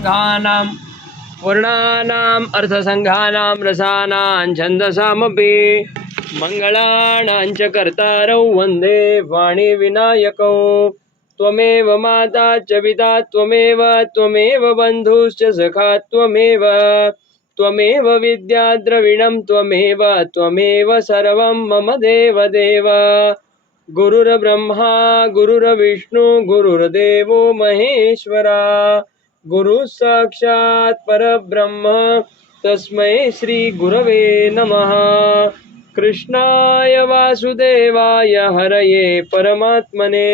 संघानां वर्णानाम् अर्थसंघानां रसानां छन्दसामपि मंगलानां च कर्तारौ वन्दे वाणीविनायकौ। त्वमेव माता च पिता त्वमेव बन्धुश्च सखा त्वमेव विद्या द्रविणं त्वमेव सर्वं मम देवदेव। गुरुर्ब्रह्मा गुरुर्विष्णु गुरुर्देवो महेश्वरा। गुरु साक्षात् परब्रह्म तस्मै श्री गुरवे नमः। कृष्णाय वासुदेवाय हरये परमात्मने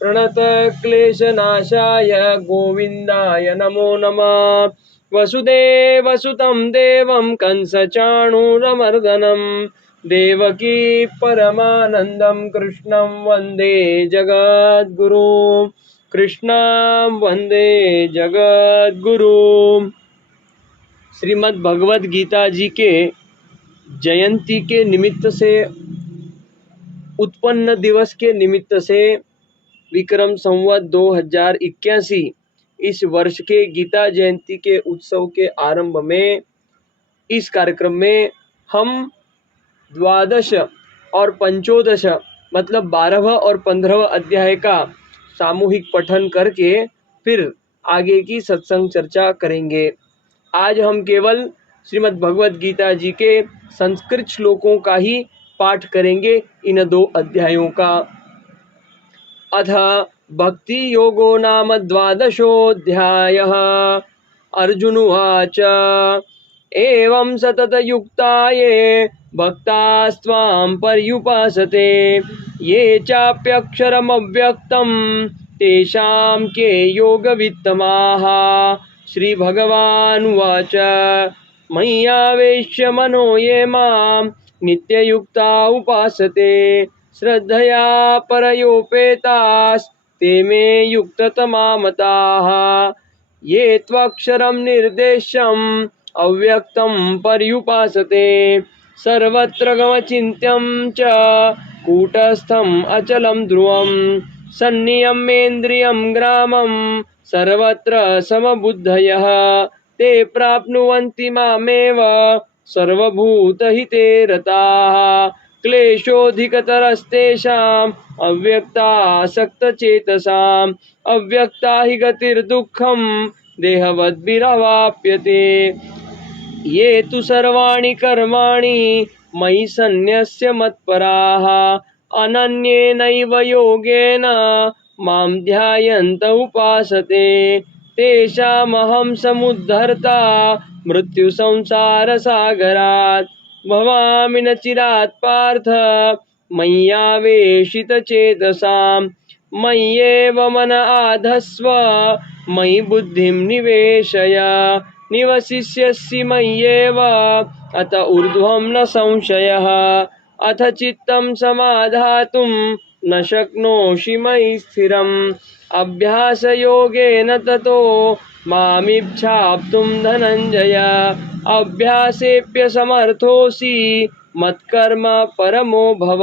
प्रणतक्लेशनाशाय गोविन्दाय नमो नमः। वसुदेवसुतं देवं कंसचाणूरमर्दनं देवकी परमानन्दं कृष्णं वन्दे जगद्गुरुं। कृष्णं वन्दे जगद्गुरु। श्रीमद् भगवद गीता जी के जयंती के निमित्त से, उत्पन्न दिवस के निमित्त से विक्रम संवत 2081 इस वर्ष के गीता जयंती के उत्सव के आरंभ में इस कार्यक्रम में हम 12 और 15 मतलब 12वां और 15वां अध्याय का सामूहिक पठन करके फिर आगे की सत्संग चर्चा करेंगे। आज हम केवल श्रीमद् भगवद गीता जी के संस्कृत श्लोकों का ही पाठ करेंगे, इन 2 अध्यायों का। अथ भक्ति योगो नाम 12ोऽध्यायः। अर्जुन उवाच एवं सततयुक्ता ये भक्तास्त्वां पर्युपासते ये चाप्यक्षरमव्यक्तं तेषां के योगवित्तमाः। श्रीभगवानुवाच मय्यावेश्य मनो ये मां नित्ययुक्ता उपासते श्रद्धया परयोपेतास्ते मे युक्ततमा मताः। ये त्वक्षरं निर्देश्यम् अव्यक्तं पर्युपासते सर्वत्र गमचिन्त्यं च कूटस्थम् अचलं ध्रुवं सन्नियम्येन्द्रियं ग्रामं सर्वत्र समबुद्धयः ते प्राप्नुवन्ति मामेव सर्वभूतहिते रताः। क्लेशोऽधिकतरस्तेषाम् अव्यक्तासक्तचेतसाम् अव्यक्ता हि गतिर्दुःखं देहवद्भिरवाप्यते। ये तु सर्वाणि कर्माणि मयि सन्न्यस्य मत्पराः अनन्येनैव योगेन मां ध्यायन्त उपासते तेषामहं समुद्धर्ता मृत्युसंसारसागरात् भवामि न चिरात् पार्थ मय्यावेशितचेतसां। मय्येव मन आधस्व मयि बुद्धिं निवेशय निवसिष्यसि मय्येव अत ऊर्ध्वं न संशयः। अथ चित्तं समाधातुं न शक्नोषि मयि स्थिरम् अभ्यासयोगेन ततो मामिच्छाप्तुं धनञ्जय। अभ्यासेऽप्यसमर्थोऽसि मत्कर्म परमो भव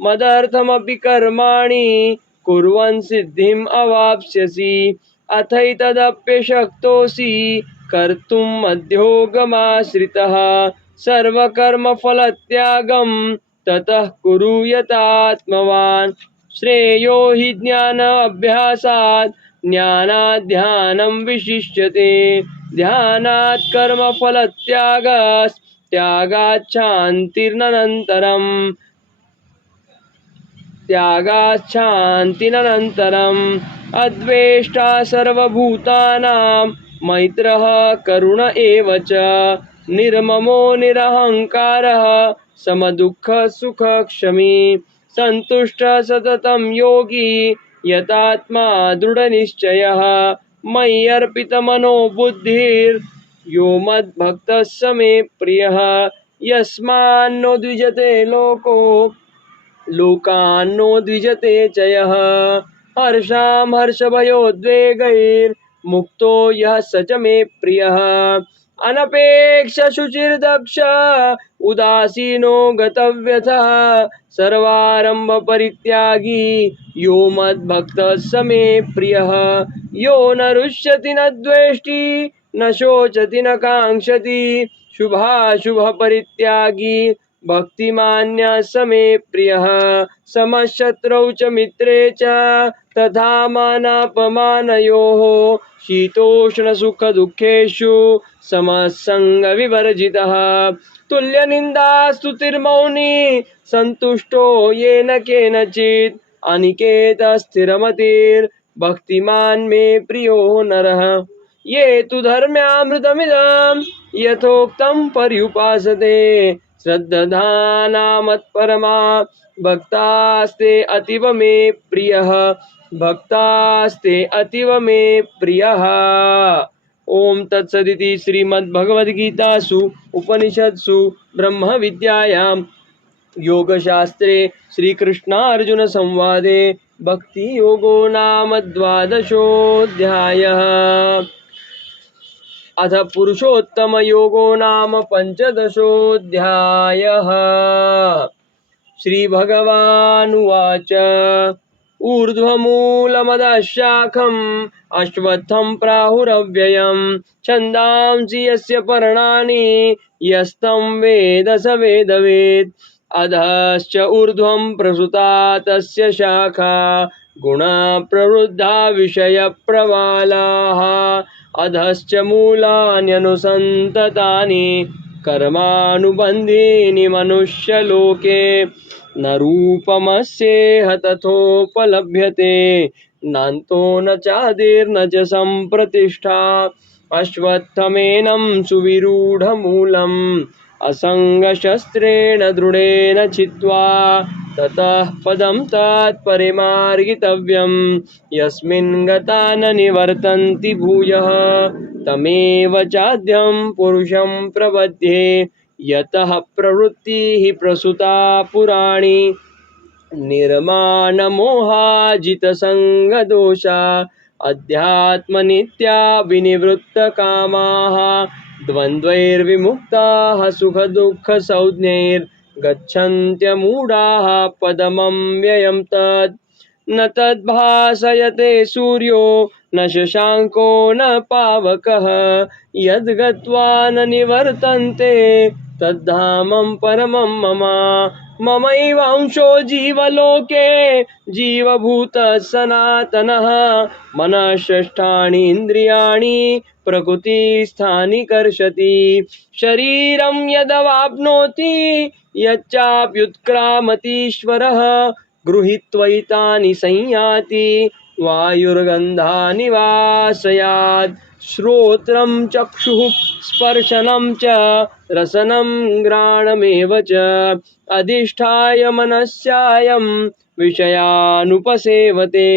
मदर्थमपि कर्माणि कुर्वन् सिद्धिम् अवाप्स्यसि। अथैतदप्यशक्तोऽसि कर्तुं मध्योगमाश्रितः सर्वकर्मफलत्यागं ततः कुरु यतात्मवान्। श्रेयो हि ज्ञान अभ्यासात् ज्ञानात् ध्यानं विशिष्यते ध्यानात् कर्मफलत्यागात् त्यागात् शान्तिरनन्तरम्। अद्वेष्टा सर्वभूतानां मैत्रः करुण एव च निर्ममो निरहङ्कारः समदुःखसुखक्षमी सन्तुष्टः सततं योगी यतात्मा दृढनिश्चयः। मय्यर्पितमनो बुद्धिर्यो मद्भक्तः स मे प्रियः। यस्मान्नो द्विजते लोकान्नो द्विजते च यः हर्षां हर्षभयोद्वेगैर्मुक्तो यः स च मे प्रियः। अनपेक्ष शुचिर्दक्ष उदासीनो गतव्यथः सर्वारंभ परित्यागी यो मद्भक्तः स मे प्रियः यो न रुष्यति न द्वेष्टि न शोचति न कांक्षति शुभाशुभ परित्यागी भक्तिमान्य स मे प्रियः समशत्रौ च मित्रे च तथा मानापमानयोः शीतोष्ण सुख दुःखेषु समसंग विवर्जितः तुल्यनिन्दा स्तुतिर्मौनी संतुष्टो येन केनचित् अनिकेत स्थिरमतिर्भक्तिमान् मे प्रियो नरः ये तु धर्म्यामृतमिदं यथोक्तं पर्युपासते श्रद्धाना मत्परमा भक्तास्ते अतीव मे प्रियः भक्तास्ते अतीव मे प्रियः। ओम तत्सदिति श्रीमद्भगवद्गीतासु उपनिषत्सु ब्रह्म विद्यायां योगशास्त्रे श्रीकृष्णार्जुन संवादे भक्ति योगो नाम द्वादशोऽध्यायः। अथ पुरुषोत्तम योगो नाम पंचदशोऽध्यायः। श्री भगवानुवाच ऊर्ध्वमूलमदशाखम् अश्वत्थं प्राहुरव्ययं छन्दांसि यस्य पर्णानि यस्तं वेद स वेदवेत् अधश्च ऊर्ध्वं प्रसृता तस्य शाखा गुणप्रवृद्धा विषयप्रवालाः अधश्च मूलान्यनुसन्ततानि कर्मानुबन्धीनि मनुष्यलोके न रूपमस्येह तथोपलभ्यते नान्तो न चादिर्न च सम्प्रतिष्ठा अश्वत्थमेनं सुविरूढमूलम् असङ्गशस्त्रेण दृढेन छित्त्वा ततः पदं तत्परिमार्गितव्यं यस्मिन् गता न निवर्तन्ति भूयः तमेव चाद्यं पुरुषं प्रपद्ये यतः प्रवृत्तिः प्रसूता पुराणी निर्माणमोहाजितसङ्गदोषा अध्यात्मनित्या विनिवृत्तकामाः द्वन्द्वैर्विमुक्ताः सुखदुःखसंज्ञैर्गच्छन्त्यमूढाः पदमव्ययं तत् न तद्भासयते सूर्यो न शशाङ्को न पावकः यद्गत्वा न निवर्तन्ते तद्धामं परमं मम ममैवांशो जीवलोके जीवभूतः सनातनः मनःषष्ठानि इन्द्रियाणि प्रकृतिस्थानि कर्षति शरीरं यदवाप्नोति यच्चाप्युत्क्रामतीश्वरः गृहीत्वैतानि संयाति वायुर्गन्धानि वासयात् श्रोत्रं चक्षुः स्पर्शनं च रसनं घ्राणमेव च अधिष्ठाय मनस्यायं विषयानुपसेवते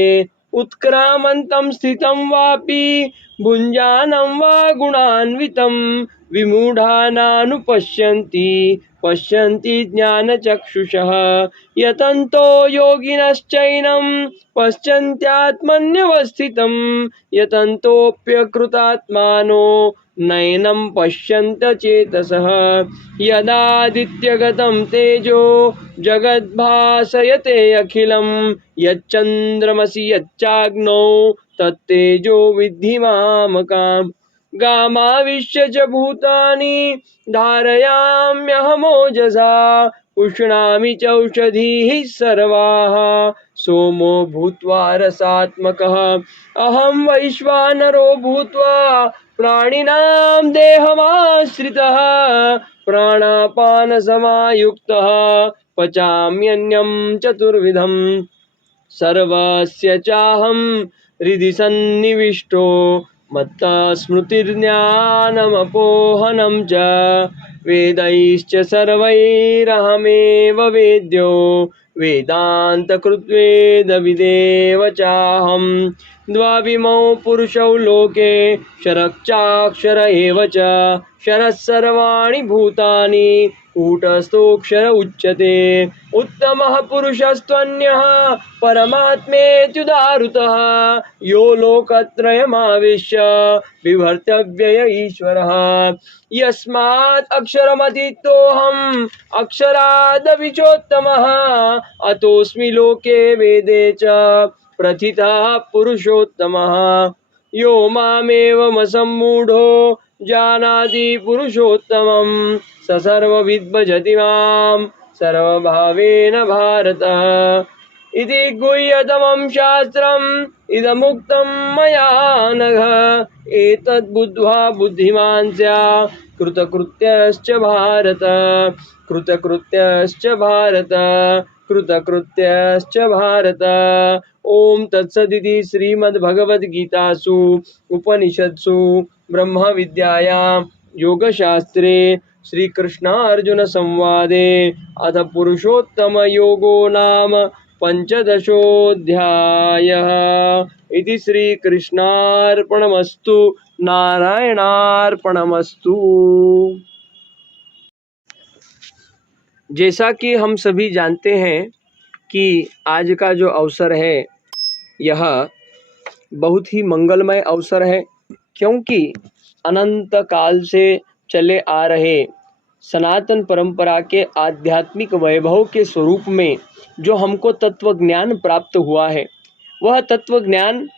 उत्क्रामन्तं स्थितं वापि भुञ्जानं वा गुणान्वितं विमूढानानुपश्यन्ति पश्यन्ति ज्ञानचक्षुषः यतन्तो योगिनश्चैनं पश्यन्त्यात्मन्यवस्थितं यतन्तोऽप्यकृतात्मानो नैनं पश्यन्त चेतसः यदादित्यगतं तेजो जगद्भासयते अखिलं यच्चन्द्रमसि यच्चाग्नौ तत्तेजो विद्धि मामकाम् गामाविश्य च भूतानि धारयाम्यहमोजसा उष्णामि चौषधीः सर्वाः सोमो भूत्वा रसात्मकः अहं वैश्वानरो भूत्वा प्राणिनां देहमाश्रितः प्राणापानसमायुक्तः पचाम्यन्नं चतुर्विधम् सर्वस्य चाहं हृदि सन्निविष्टो मत्तः स्मृतिर्ज्ञानमपोहनं च वेदैश्च सर्वैरहमेव वेद्यो वेदान्तकृद्वेदविदेव चाहं द्वाविमौ पुरुषौ लोके क्षरश्चाक्षर एव च क्षरः सर्वाणि भूतानि कूटस्थोऽक्षर उच्यते उत्तमः पुरुषस्त्वन्यः परमात्मेत्युदाहृतः यो लोकत्रयमाविश्य बिभर्त्यव्यय ईश्वरः यस्मात् अक्षरमतीतोऽहम् अक्षरादविचोत्तमः अतोऽस्मि लोके वेदे च प्रथितः पुरुषोत्तमः यो मामेवमसम्मूढो जानाति पुरुषोत्तमं स सर्वविद् भजति मां सर्वभावेन भारत इति गुह्यतमं शास्त्रम् इदमुक्तं मया नघ एतद्बुद्ध्वा बुद्धिमान् स्यात् कृतकृत्यश्च भारत कृतकृत्यश्च भारत कृतकृत्यश्च भारत। ओम तत्सदिति श्रीमद्भगवद्गीतासु उपनिषत्सु ब्रह्म विद्यायां योगशास्त्रे श्रीकृष्णार्जुन संवादे अथ पुरुषोत्तम योगो नाम पंचदशोऽध्यायः। इति श्रीकृष्णार्पणमस्तु। नारायणार्पणमस्तु। जैसा कि हम सभी जानते हैं कि आज का जो अवसर है यह बहुत ही मंगलमय अवसर है, क्योंकि अनंत काल से चले आ रहे सनातन परंपरा के आध्यात्मिक वैभव के स्वरूप में जो हमको तत्व ज्ञान प्राप्त हुआ है, वह तत्व ज्ञान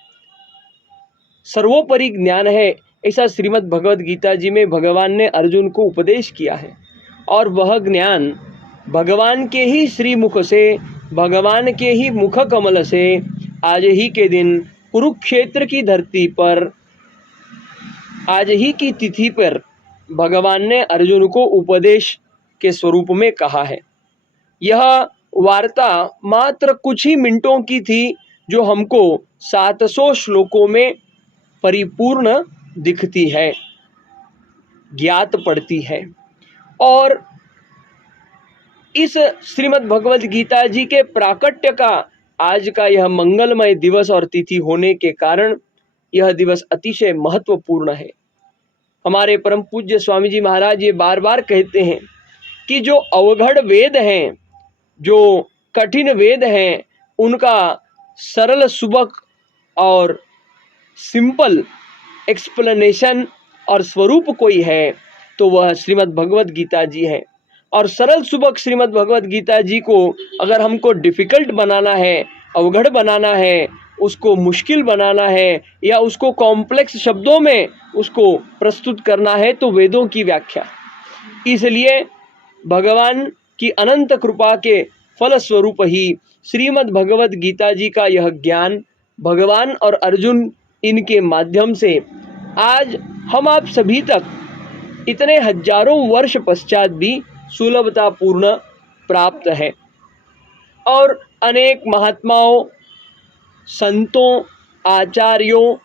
सर्वोपरि ज्ञान है। ऐसा श्रीमद् भगवद गीता जी में भगवान ने अर्जुन को उपदेश किया है, और वह ज्ञान भगवान के ही श्रीमुख से, भगवान के ही मुख कमल से आज ही के दिन कुरुक्षेत्र की धरती पर, आज ही की तिथि पर भगवान ने अर्जुन को उपदेश के स्वरूप में कहा है। यह वार्ता मात्र कुछ ही मिनटों की थी, जो हमको 700 श्लोकों में परिपूर्ण दिखती है, ज्ञात पड़ती है। और इस श्रीमद् भगवद गीता जी के प्राकट्य का आज का यह मंगलमय दिवस और तिथि होने के कारण यह दिवस अतिशय महत्वपूर्ण है। हमारे परम पूज्य स्वामी जी महाराज ये बार बार कहते हैं कि जो अवघड़ वेद हैं, जो कठिन वेद हैं, उनका सरल सुबक और सिंपल एक्सप्लेनेशन और स्वरूप कोई है तो वह श्रीमद् भगवद गीता जी है। और सरल सुबक श्रीमद् भगवद गीता जी को अगर हमको डिफ़िकल्ट बनाना है, अवघड़ बनाना है, उसको मुश्किल बनाना है, या उसको कॉम्प्लेक्स शब्दों में उसको प्रस्तुत करना है, तो वेदों की व्याख्या। इसलिए भगवान की अनंत कृपा के फल स्वरूप ही श्रीमद् भगवद गीता जी का यह ज्ञान भगवान और अर्जुन इनके माध्यम से आज हम आप सभी तक इतने हजारों वर्ष पश्चात भी सुलभतापूर्ण प्राप्त है। और अनेक महात्माओं, संतों, आचार्यों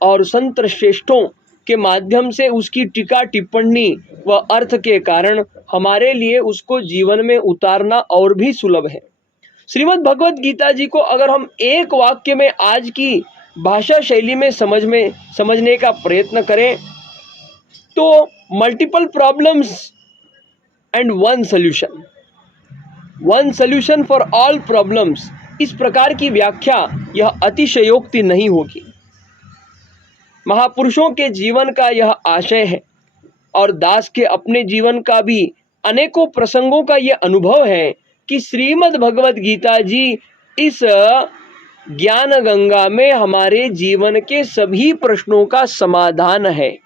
और संत श्रेष्ठों के माध्यम से उसकी टीका टिप्पणी व अर्थ के कारण हमारे लिए उसको जीवन में उतारना और भी सुलभ है। श्रीमद् भगवद गीता जी को अगर हम एक वाक्य में आज की भाषा शैली में समझने का प्रयत्न करें तो multiple problems and one solution for all problems, इस प्रकार की व्याख्या यह अतिशयोक्ति नहीं होगी। महापुरुषों के जीवन का यह आशय है, और दास के अपने जीवन का भी अनेकों प्रसंगों का यह अनुभव है कि श्रीमद् भगवद गीता जी इस ज्ञान गंगा में हमारे जीवन के सभी प्रश्नों का समाधान है।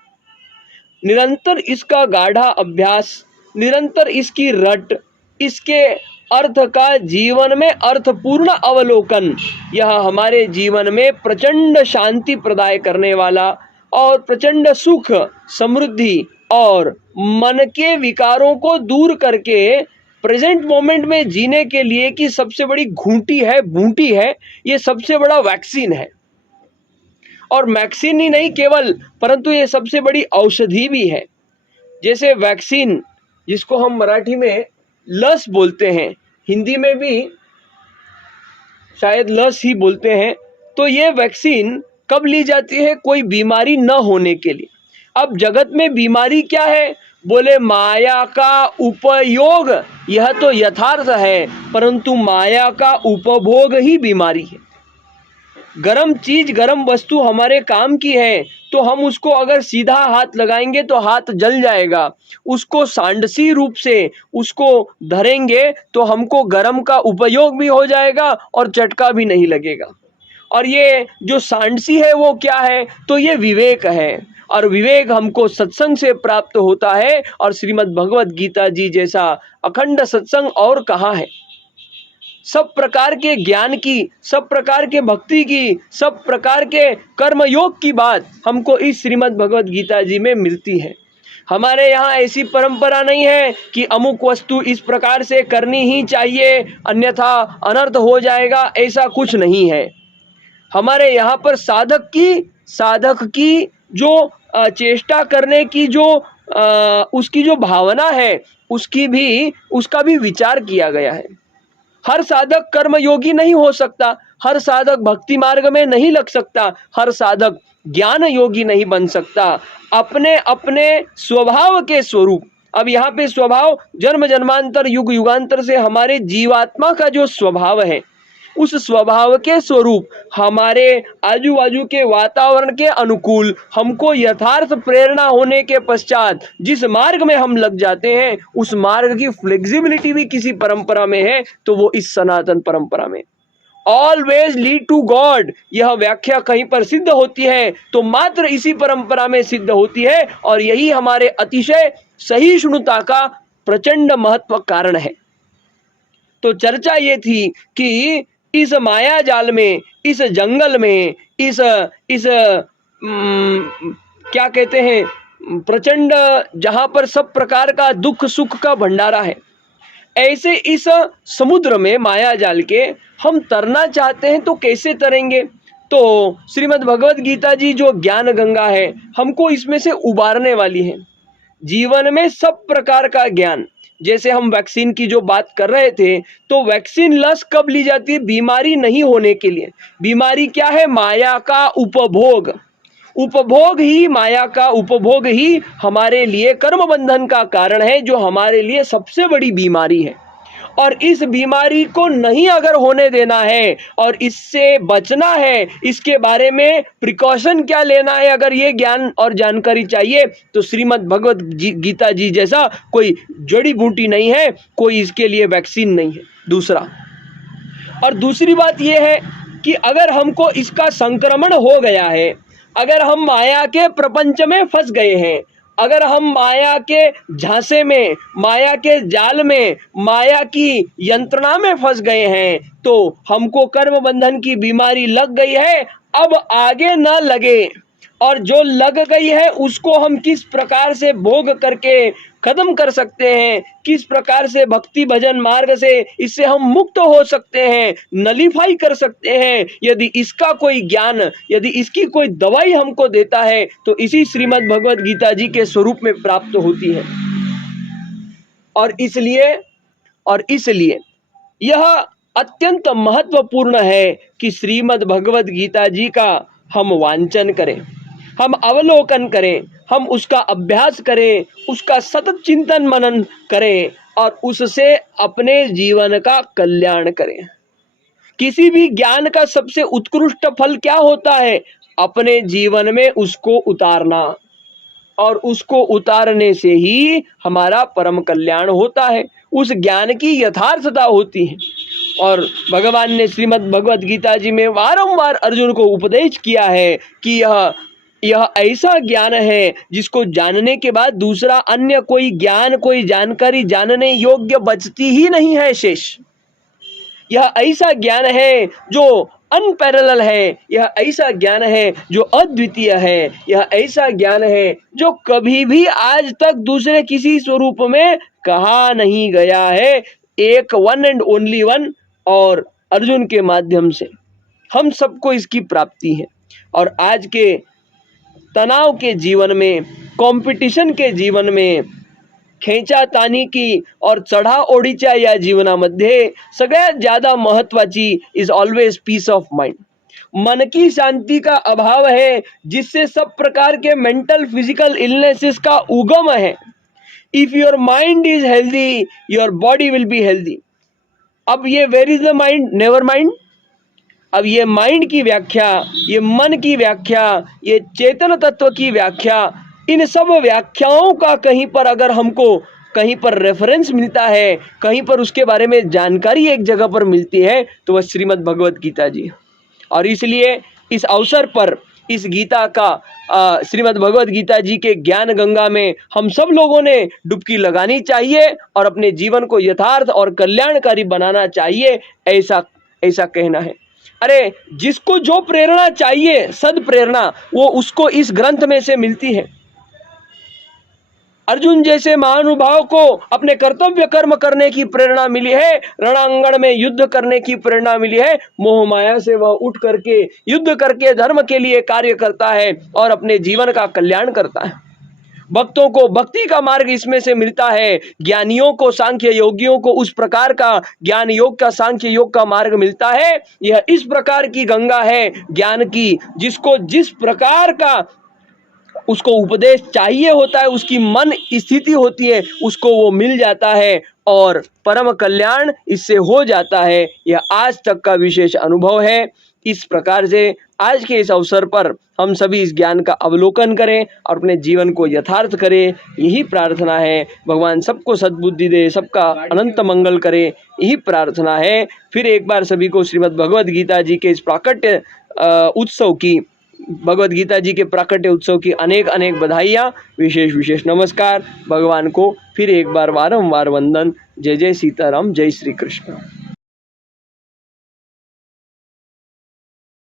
निरंतर इसका गाढ़ा अभ्यास, निरंतर इसकी रट, इसके अर्थ का जीवन में अर्थपूर्ण अवलोकन, यह हमारे जीवन में प्रचंड शांति प्रदाय करने वाला और प्रचंड सुख, समृद्धि और मन के विकारों को दूर करके प्रेजेंट मोमेंट में जीने के लिए की सबसे बड़ी घूंटी है, बूटी है, ये सबसे बड़ा वैक्सीन है। और वैक्सीन ही नहीं केवल, परंतु ये सबसे बड़ी औषधि भी है। जैसे वैक्सीन जिसको हम मराठी में लस बोलते हैं, हिंदी में भी शायद लस ही बोलते हैं। तो ये वैक्सीन कब ली जाती है? कोई बीमारी न होने के लिए। अब जगत में बीमारी क्या है? बोले माया का उपयोग, यह तो यथार्थ है, परंतु माया का उपभोग ही बीमारी है। गरम चीज, गरम वस्तु हमारे काम की है, तो हम उसको अगर सीधा हाथ लगाएंगे तो हाथ जल जाएगा। उसको सांडसी रूप से उसको धरेंगे तो हमको गरम का उपयोग भी हो जाएगा और चटका भी नहीं लगेगा। और ये जो सांडसी है वो क्या है? तो ये विवेक है, और विवेक हमको सत्संग से प्राप्त होता है। और श्रीमद् भगवद गीता जी जैसा अखंड सत्संग और कहाँ है? सब प्रकार के ज्ञान की, सब प्रकार के भक्ति की, सब प्रकार के कर्मयोग की बात हमको इस श्रीमद् भगवद गीता जी में मिलती है। हमारे यहाँ ऐसी परंपरा नहीं है कि अमुक वस्तु इस प्रकार से करनी ही चाहिए अन्यथा अनर्थ हो जाएगा, ऐसा कुछ नहीं है। हमारे यहाँ पर साधक की जो चेष्टा करने की जो उसकी जो भावना है, उसका भी विचार किया गया है। हर साधक कर्मयोगी नहीं हो सकता, हर साधक भक्ति मार्ग में नहीं लग सकता, हर साधक ज्ञान योगी नहीं बन सकता। अपने अपने स्वभाव के स्वरूप, अब यहाँ पे स्वभाव जन्म जन्मांतर युग युगांतर से हमारे जीवात्मा का जो स्वभाव है, उस स्वभाव के स्वरूप हमारे आजू बाजू के वातावरण के अनुकूल हमको यथार्थ प्रेरणा होने के पश्चात जिस मार्ग में हम लग जाते हैं, उस मार्ग की फ्लेक्सिबिलिटी भी किसी परंपरा में है तो वो इस सनातन परंपरा में। ऑलवेज लीड टू गॉड, यह व्याख्या कहीं पर सिद्ध होती है तो मात्र इसी परंपरा में सिद्ध होती है, और यही हमारे अतिशय सहिष्णुता का प्रचंड महत्व कारण है। तो चर्चा ये थी कि इस माया जाल में, इस जंगल में, इस क्या कहते हैं, प्रचंड, जहां पर सब प्रकार का दुख सुख का भंडारा है, ऐसे इस समुद्र में माया जाल के हम तरना चाहते हैं तो कैसे तरेंगे? तो श्रीमद् भगवद गीता जी जो ज्ञान गंगा है, हमको इसमें से उबारने वाली है। जीवन में सब प्रकार का ज्ञान, जैसे हम वैक्सीन की जो बात कर रहे थे, तो वैक्सीन लस कब ली जाती है? बीमारी नहीं होने के लिए। बीमारी क्या है? माया का उपभोग। उपभोग ही, माया का उपभोग ही हमारे लिए कर्म बंधन का कारण है, जो हमारे लिए सबसे बड़ी बीमारी है। और इस बीमारी को नहीं अगर होने देना है और इससे बचना है, इसके बारे में प्रिकॉशन क्या लेना है, अगर ये ज्ञान और जानकारी चाहिए तो श्रीमद् भगवद गीता जी जैसा कोई जड़ी बूटी नहीं है, कोई इसके लिए वैक्सीन नहीं है। दूसरा, और दूसरी बात यह है कि अगर हमको इसका संक्रमण हो गया है, अगर हम माया के प्रपंच में फंस गए हैं, अगर हम माया के झांसे में, माया के जाल में, माया की यंत्रणा में फंस गए हैं, तो हमको कर्म बंधन की बीमारी लग गई है। अब आगे न लगे, और जो लग गई है उसको हम किस प्रकार से भोग करके खत्म कर सकते हैं, किस प्रकार से भक्ति भजन मार्ग से इससे हम मुक्त हो सकते हैं, नलीफाई कर सकते हैं, यदि इसका कोई ज्ञान, यदि इसकी कोई दवाई हमको देता है तो इसी श्रीमद् भगवद गीता जी के स्वरूप में प्राप्त होती है। और इसलिए यह अत्यंत महत्वपूर्ण है कि श्रीमद् भगवद गीता जी का हम वांचन करें, हम अवलोकन करें, हम उसका अभ्यास करें, उसका सतत चिंतन मनन करें और उससे अपने जीवन का कल्याण करें। किसी भी ज्ञान का सबसे उत्कृष्ट फल क्या होता है? अपने जीवन में उसको उतारना, और उसको उतारने से ही हमारा परम कल्याण होता है, उस ज्ञान की यथार्थता होती है। और भगवान ने श्रीमद् भगवद गीता जी में बारंबार अर्जुन को उपदेश किया है कि यह ऐसा ज्ञान है जिसको जानने के बाद दूसरा अन्य कोई ज्ञान, कोई जानकारी जानने योग्य बचती ही नहीं है शेष। यह ऐसा ज्ञान है जो अनपैरेलल है, यह ऐसा ज्ञान है जो अद्वितीय है, यह ऐसा ज्ञान है जो कभी भी आज तक दूसरे किसी स्वरूप में कहा नहीं गया है। एक वन एंड ओनली वन, और अर्जुन के माध्यम से हम सबको इसकी प्राप्ति है। और आज के तनाव के जीवन में, कंपटीशन के जीवन में, खेचाताणीकी और चढाओढीच्या या जीवनामध्ये सगळ्यात ज्यादा महत्वाची is always peace of mind. मन की शांति का अभाव है जिससे सब प्रकार के मेंटल फिजिकल इलनेसेस का उगम है। If your mind is healthy your body will be healthy. अब ये where is the mind? Never mind. अब ये माइंड की व्याख्या, ये मन की व्याख्या, ये चेतन तत्व की व्याख्या, इन सब व्याख्याओं का कहीं पर अगर हमको कहीं पर रेफरेंस मिलता है, कहीं पर उसके बारे में जानकारी एक जगह पर मिलती है तो वह श्रीमद् भगवत गीता जी। और इसलिए इस अवसर पर इस गीता का श्रीमद् भगवत गीता जी के ज्ञान गंगा में हम सब लोगों ने डुबकी लगानी चाहिए और अपने जीवन को यथार्थ और कल्याणकारी बनाना चाहिए, ऐसा कहना है। अरे जिसको जो प्रेरणा चाहिए, सद प्रेरणा, वो उसको इस ग्रंथ में से मिलती है। अर्जुन जैसे महानुभाव को अपने कर्तव्य कर्म करने की प्रेरणा मिली है, रणांगण में युद्ध करने की प्रेरणा मिली है। मोह माया से वह उठ करके युद्ध करके धर्म के लिए कार्य करता है और अपने जीवन का कल्याण करता है। भक्तों को भक्ति का मार्ग इसमें से मिलता है, ज्ञानियों को, सांख्य योगियों को उस प्रकार का ज्ञान योग का, सांख्य योग का मार्ग मिलता है। यह इस प्रकार की गंगा है ज्ञान की, जिसको जिस प्रकार का उसको उपदेश चाहिए होता है, उसकी मन स्थिति होती है, उसको वो मिल जाता है और परम कल्याण इससे हो जाता है। यह आज तक का विशेष अनुभव है। इस प्रकार से आज के इस अवसर पर हम सभी इस ज्ञान का अवलोकन करें और अपने जीवन को यथार्थ करें, यही प्रार्थना है। भगवान सबको सद्बुद्धि दे, सबका अनंत मंगल करे, यही प्रार्थना है। फिर एक बार सभी को श्रीमद् भगवद गीता जी के इस प्राकट्य उत्सव की, भगवद गीता जी के प्राकट्य उत्सव की अनेक अनेक बधाइयाँ, विशेष नमस्कार। भगवान को फिर एक बार वारंवार वंदन। जय जय सीताराम, जय श्री कृष्ण।